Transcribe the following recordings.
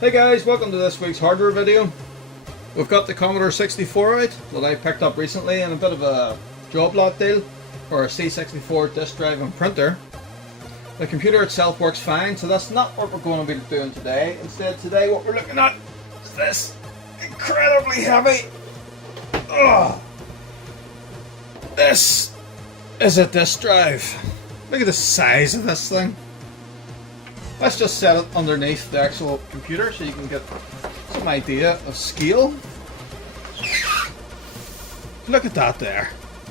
Hey guys, welcome to this week's hardware video. We've got the Commodore 64 out that I picked up recently in a bit of a job lot deal for a C64 disk drive and printer. The computer itself works fine, so that's not what we're going to be doing today. Instead, today what we're looking at is this incredibly heavy. Ugh. This is a disk drive. Look at the size of this thing. Let's just set it underneath the actual computer so you can get some idea of scale. Look at that there.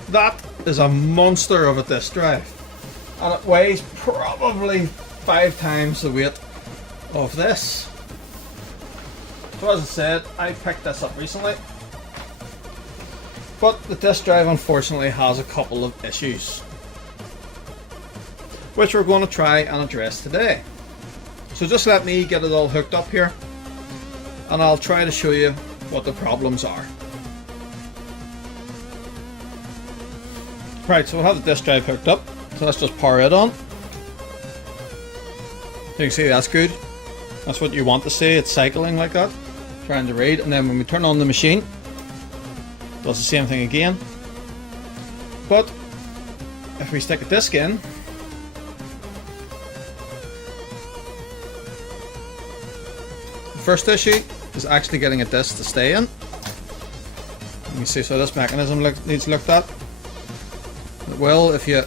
That is a monster of a disk drive. And it weighs probably 5 times the weight of this. So as I said, I picked this up recently. But the disk drive unfortunately has a couple of issues, which we're going to try and address today. So just let me get it all hooked up here and I'll try to show you what the problems are. Right, so we'll have the disk drive hooked up. So let's just power it on. You can see that's good. That's what you want to see. It's cycling like that, trying to read. And then when we turn on the machine, it does the same thing again. But if we stick a disk in, first issue is actually getting a disc to stay in. You see, so this mechanism needs looked at. It will if you...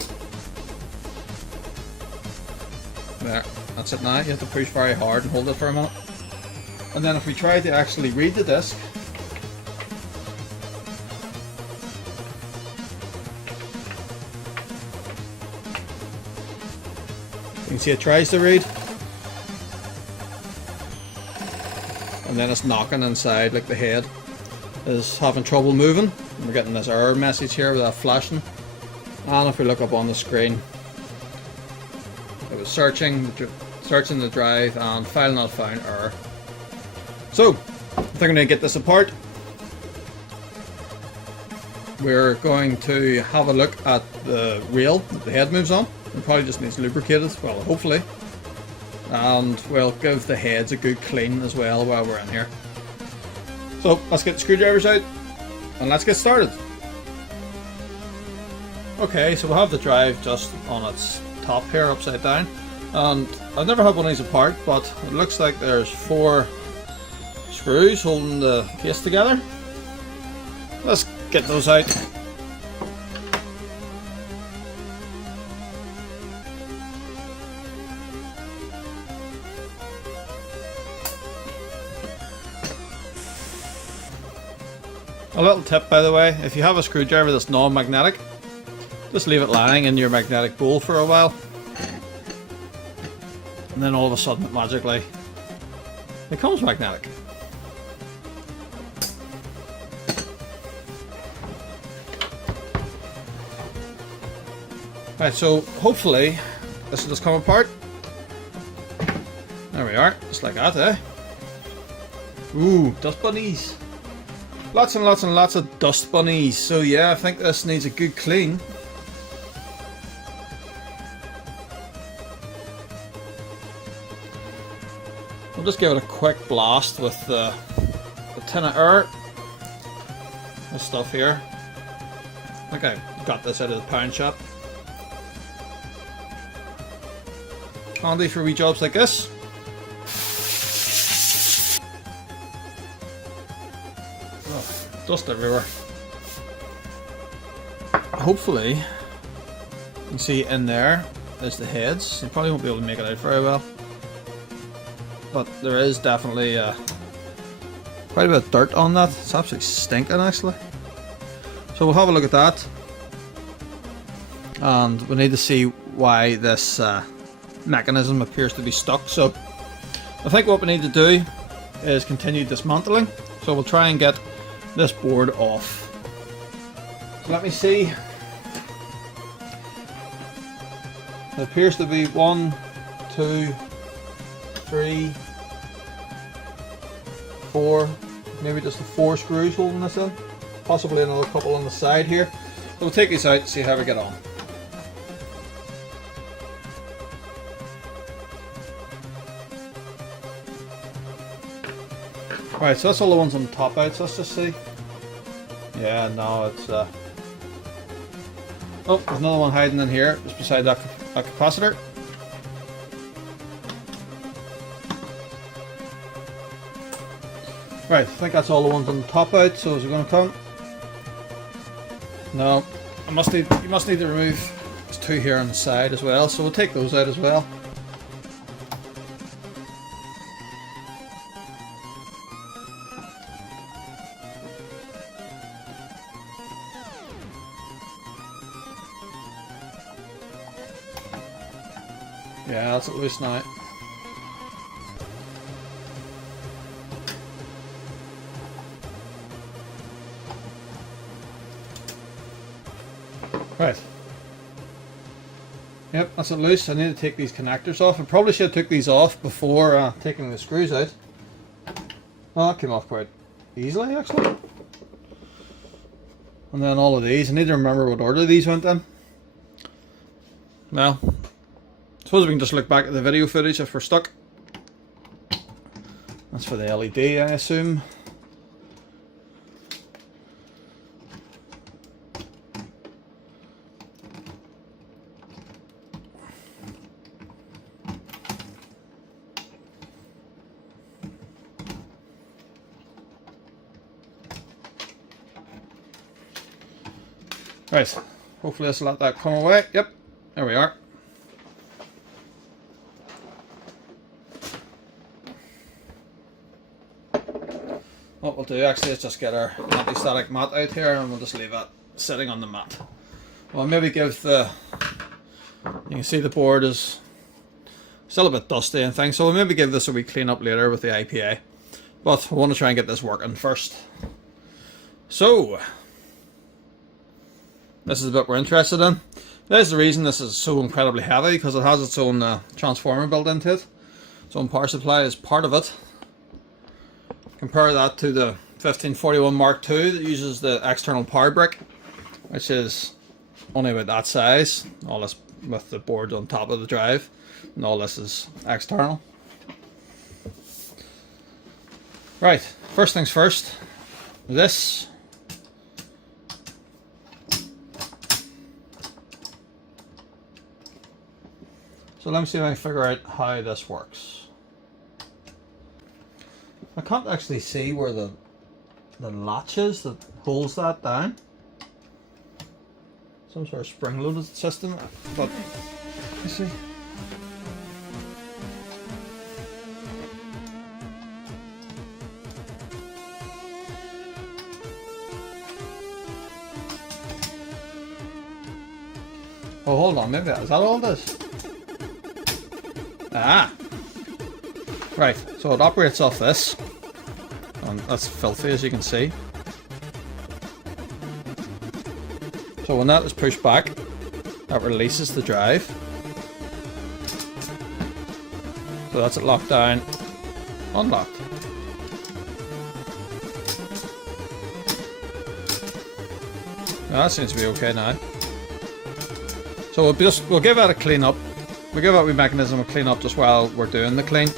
There, that's it now. You have to push very hard and hold it for a minute. And then if we try to actually read the disc, you can see it tries to read. And then it's knocking inside, like the head is having trouble moving. And we're getting this error message here with that flashing. And if we look up on the screen, it was searching the drive and file not found error. So, if they're going to get this apart, we're going to have a look at the rail that the head moves on. It probably just needs lubricated, well, hopefully. And we'll give the heads a good clean as well while we're in here. So let's get the screwdrivers out and let's get started. Okay, so we'll have the drive just on its top here, upside down. And I've never had one of these apart, but it looks like there's 4 screws holding the case together. Let's get those out. A little tip, by the way, if you have a screwdriver that's non-magnetic, just leave it lying in your magnetic bowl for a while, and then all of a sudden it magically becomes magnetic. Right, so hopefully this will just come apart. There we are, just like that, eh? Ooh, dust bunnies. Lots and lots and lots of dust bunnies. So yeah, I think this needs a good clean. I'll just give it a quick blast with the tin of air. This stuff here. I think I got this out of the pound shop. Handy for wee jobs like this. Dust everywhere. Hopefully, you can see in there is the heads. You probably won't be able to make it out very well, but there is definitely quite a bit of dirt on that. It's absolutely stinking, actually. So we'll have a look at that, and we need to see why this mechanism appears to be stuck. So I think what we need to do is continue dismantling. So we'll try and get this board off. So let me see. It appears to be 1, 2, 3, 4, maybe just the 4 screws holding this in. Possibly another couple on the side here. So we'll take these out and see how we get on. Right, so that's all the ones on the top out, so let's just see. Yeah, no, it's oh, there's another one hiding in here, just beside that capacitor. Right, I think that's all the ones on the top out, so is it going to come? No, you must need to remove, there's two here on the side as well, so we'll take those out as well. Yeah, that's it loose now. Right. Yep, that's it loose. I need to take these connectors off. I probably should have took these off before taking the screws out. Well, that came off quite easily, actually. And then all of these. I need to remember what order these went in. Well, I suppose we can just look back at the video footage if we're stuck. That's for the LED, I assume. Right, hopefully this will let that come away. Yep, there we are. What we'll do actually is just get our anti-static mat out here and we'll just leave it sitting on the mat. Well, maybe give the, you can see the board is still a bit dusty and things, so we'll maybe give this a wee clean up later with the IPA. But I want to try and get this working first. So, this is the bit we're interested in. There's the reason this is so incredibly heavy, because it has its own transformer built into it. Its own power supply is part of it. Compare that to the 1541 Mark II that uses the external power brick, which is only about that size. All this with the board on top of the drive, and all this is external. Right, first things first. This. So let me see if I can figure out how this works. I can't actually see where the latch is that holds that down. Some sort of spring-loaded system, but let me see. Oh, hold on, maybe is that all this? Ah! Right, so it operates off this. And that's filthy, as you can see. So when that is pushed back, that releases the drive. So that's it locked down, unlocked. Now that seems to be okay now. So we'll give that a clean up. We'll give that a mechanism of clean up just while we're doing the clean.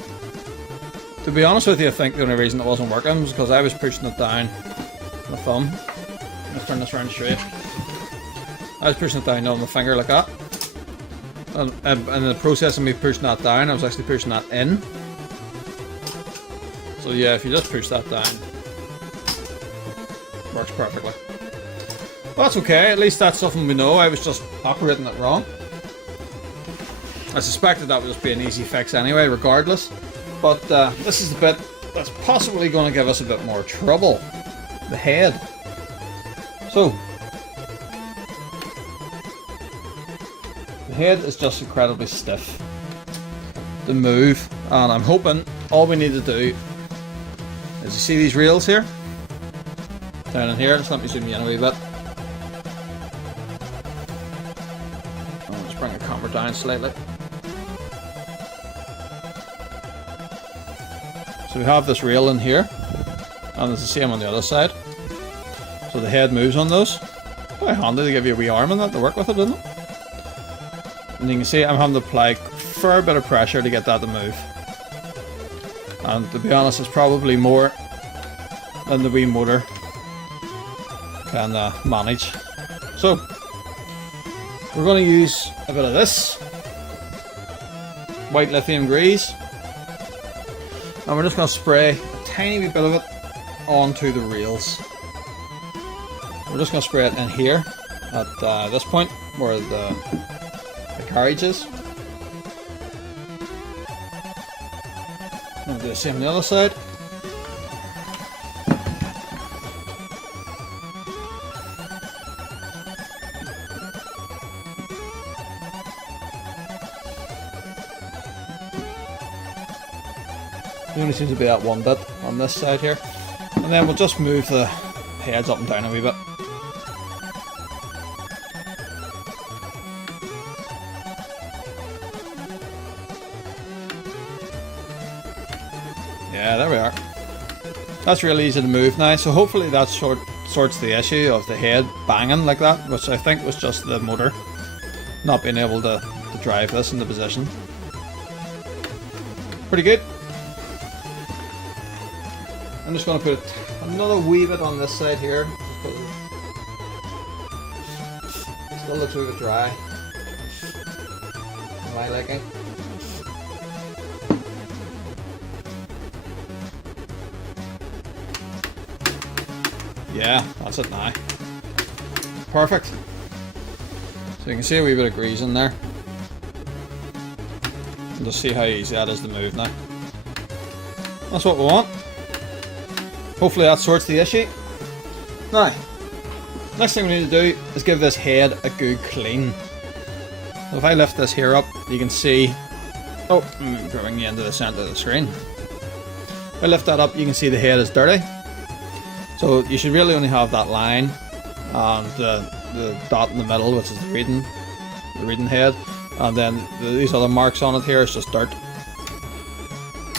To be honest with you, I think the only reason it wasn't working was because I was pushing it down with my thumb. Let's turn this around to show you. I was pushing it down on my finger like that. And in the process of me pushing that down, I was actually pushing that in. So yeah, if you just push that down, it works perfectly. Well, that's okay, at least that's something we know. I was just operating it wrong. I suspected that would just be an easy fix anyway, regardless. But this is the bit that's possibly going to give us a bit more trouble. The head. So, the head is just incredibly stiff to move, and I'm hoping all we need to do is, you see these rails here? Down in here, just let me zoom you in a wee bit. I'll just bring the camera down slightly. So we have this rail in here, and it's the same on the other side. So the head moves on those. Quite handy to give you a wee arm on that to work with it, isn't it? And you can see I'm having to apply a fair bit of pressure to get that to move. And to be honest, it's probably more than the wee motor can manage. So we're going to use a bit of this white lithium grease, and we're just going to spray a tiny wee bit of it onto the rails. We're just going to spray it in here at this point where the carriage is. And do the same on the other side. There only seems to be that one bit on this side here. And then we'll just move the heads up and down a wee bit. Yeah, there we are. That's really easy to move now, so hopefully that sorts the issue of the head banging like that, which I think was just the motor not being able to drive this into position. Pretty good. I'm just going to put another wee bit on this side here. It still looks a wee bit dry. My liking. Yeah, that's it now. Perfect. So you can see a wee bit of grease in there. And just see how easy that is to move now. That's what we want. Hopefully that sorts the issue. Now, next thing we need to do is give this head a good clean. So if I lift this here up, you can see... Oh, I'm bringing you into the centre of the screen. If I lift that up, you can see the head is dirty. So you should really only have that line and the dot in the middle, which is the reading head, and then these other marks on it here is just dirt.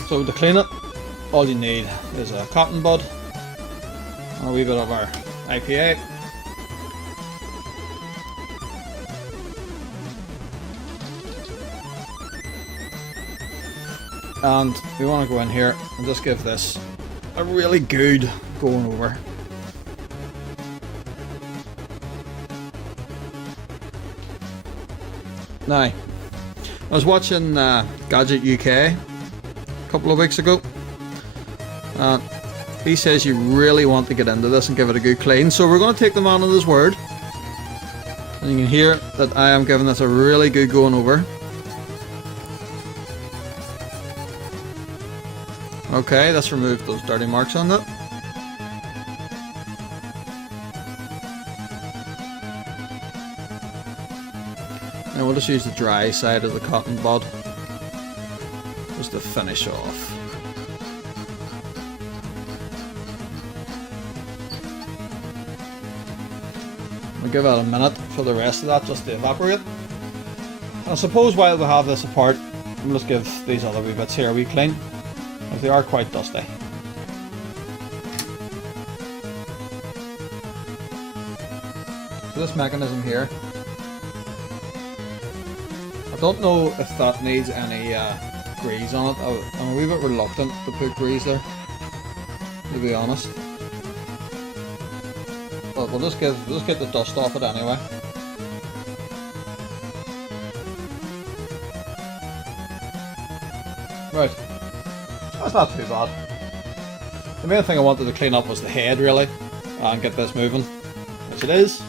So to clean it, all you need is a cotton bud and a wee bit of our IPA. And we want to go in here and just give this a really good going over. Now, I was watching Gadget UK a couple of weeks ago. He says you really want to get into this and give it a good clean, so we're going to take the man on his word. And you can hear that I am giving this a really good going over. Okay, let's remove those dirty marks on it. And we'll just use the dry side of the cotton bud just to finish off. We'll give it a minute for the rest of that just to evaporate. I suppose while we have this apart, we'll just give these other wee bits here a wee clean, as they are quite dusty. So this mechanism here, I don't know if that needs any grease on it. I'm a wee bit reluctant to put grease there, to be honest. But we'll just get the dust off it anyway. Right, that's not too bad. The main thing I wanted to clean up was the head really, and get this moving, which it is.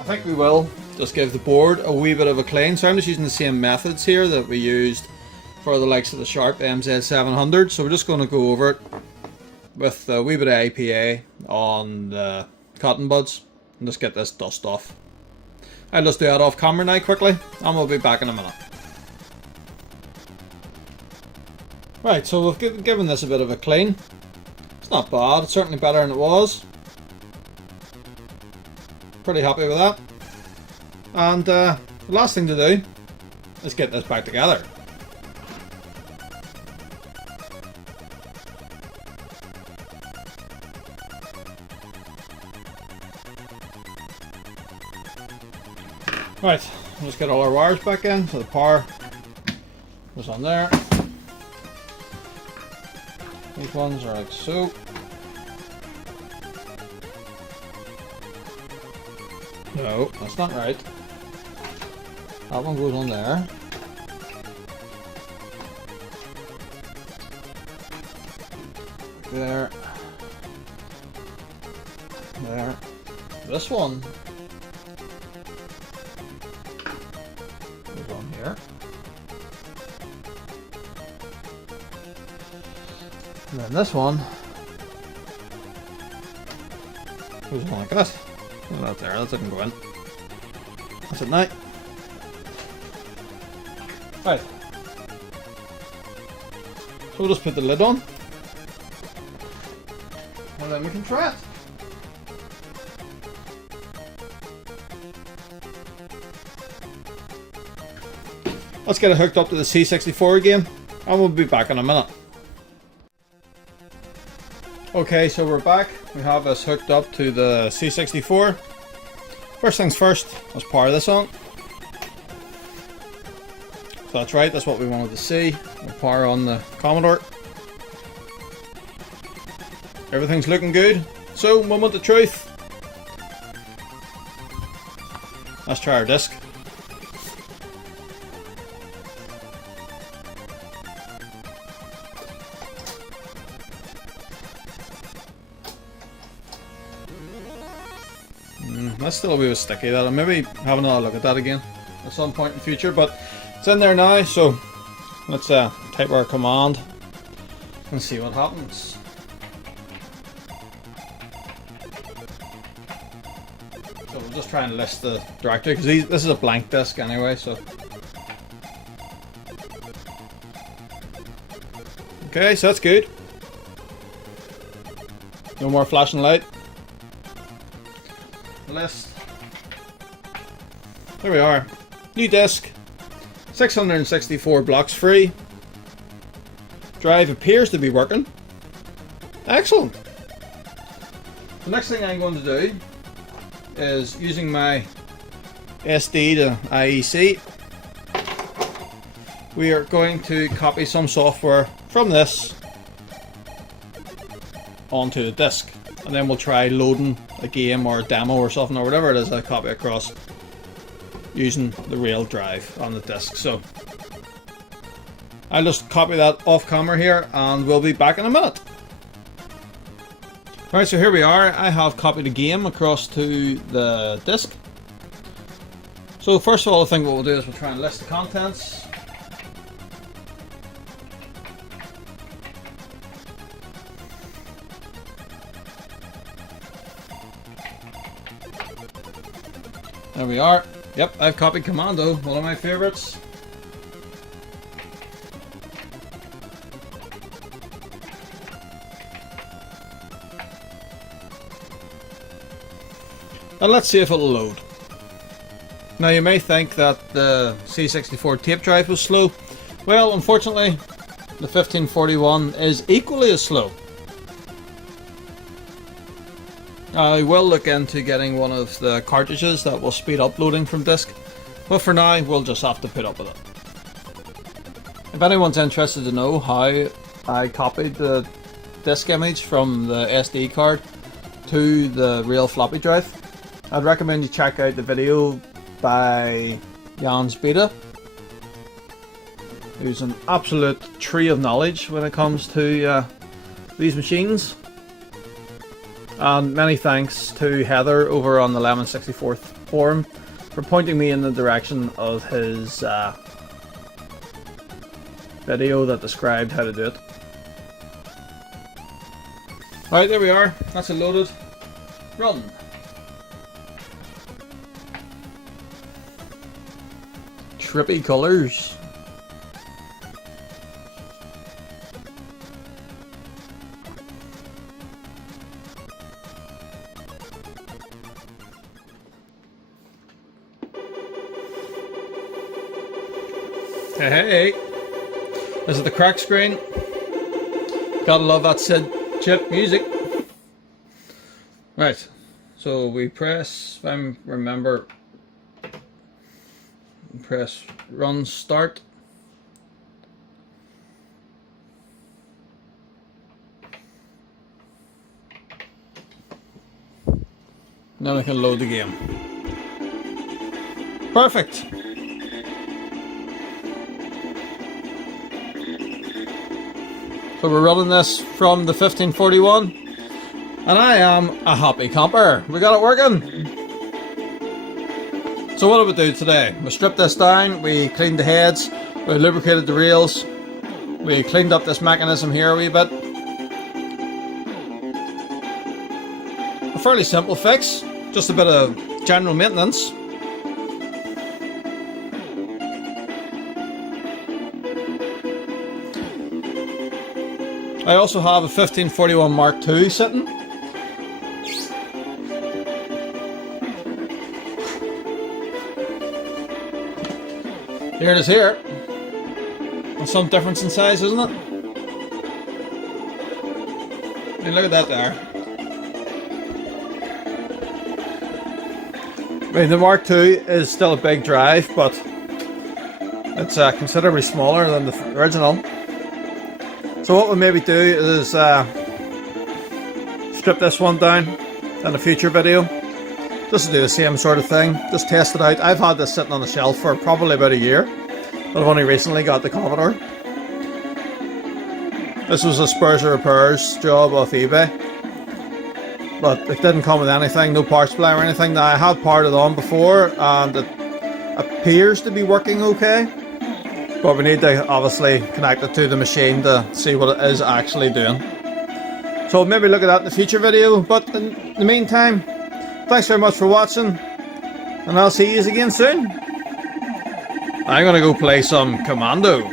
I think we will just give the board a wee bit of a clean. So I'm just using the same methods here that we used for the likes of the Sharp MZ700. So we're just going to go over it with a wee bit of IPA on the cotton buds and just get this dust off. I'll just do that off camera now quickly, and we'll be back in a minute. Right, so we've given this a bit of a clean. It's not bad, it's certainly better than it was. Pretty happy with that. And the last thing to do is get this back together. Right, let's get all our wires back in, so the power was on there. These ones are like so. No, that's not right. That one goes on there. There. There. This one goes on here. And then this one goes on like that. Look at that there, that didn't go in. That's it now. Right. So we'll just put the lid on. And then we can try it. Let's get it hooked up to the C64 again, and we'll be back in a minute. Okay, so we're back. We have this hooked up to the C64. First things first, let's power this on. So that's right, that's what we wanted to see. We'll power on the Commodore. Everything's looking good. So, moment of truth. Let's try our disc. That's still a wee bit sticky. That I'll maybe have another look at that again at some point in the future, but it's in there now, so let's type our command and see what happens. So we'll just try and list the directory, because this is a blank disk anyway, so. Okay, so that's good. No more flashing light. List. There we are. New disk. 664 blocks free. Drive appears to be working. Excellent. The next thing I'm going to do is, using my SD to IEC, we are going to copy some software from this onto the disk, and then we'll try loading a game or a demo or something, or whatever it is I copy across, using the real drive on the disk. So I'll just copy that off camera here, and we'll be back in a minute. Alright, so here we are. I have copied the game across to the disk. So first of all, I think what we'll do is we'll try and list the contents. There we are. Yep, I've copied Commando, one of my favorites. And let's see if it'll load. Now you may think that the C64 tape drive was slow. Well, unfortunately, the 1541 is equally as slow. I will look into getting one of the cartridges that will speed up loading from disk, but for now we'll just have to put up with it. If anyone's interested to know how I copied the disk image from the SD card to the real floppy drive, I'd recommend you check out the video by Jan's Beta, who's an absolute tree of knowledge when it comes to these machines. And many thanks to Heather over on the Lemon 64 forum for pointing me in the direction of his video that described how to do it. Alright, there we are. That's it loaded. Run. Trippy colours. Hey, this is the crack screen. Gotta love that Sid chip music. Right, so we press, if I remember, press run start. And then we can load the game. Perfect. So we're running this from the 1541, and I am a happy camper. We got it working. So what did we do today? We stripped this down, we cleaned the heads, we lubricated the rails, we cleaned up this mechanism here a wee bit. A fairly simple fix, just a bit of general maintenance. I also have a 1541 Mark II sitting. Here it is here. And some difference in size, isn't it? I mean, look at that there. I mean, the Mark II is still a big drive, but it's considerably smaller than the original. So what we'll maybe do is strip this one down in a future video, just to do the same sort of thing, just test it out. I've had this sitting on the shelf for probably about a year, but I've only recently got the Commodore. This was a spares and repairs job off eBay, but it didn't come with anything, no power supply or anything. Now I have powered it on before and it appears to be working okay. But we need to obviously connect it to the machine to see what it is actually doing. So maybe look at that in the future video. But in the meantime, thanks very much for watching, and I'll see you again soon. I'm gonna go play some Commando.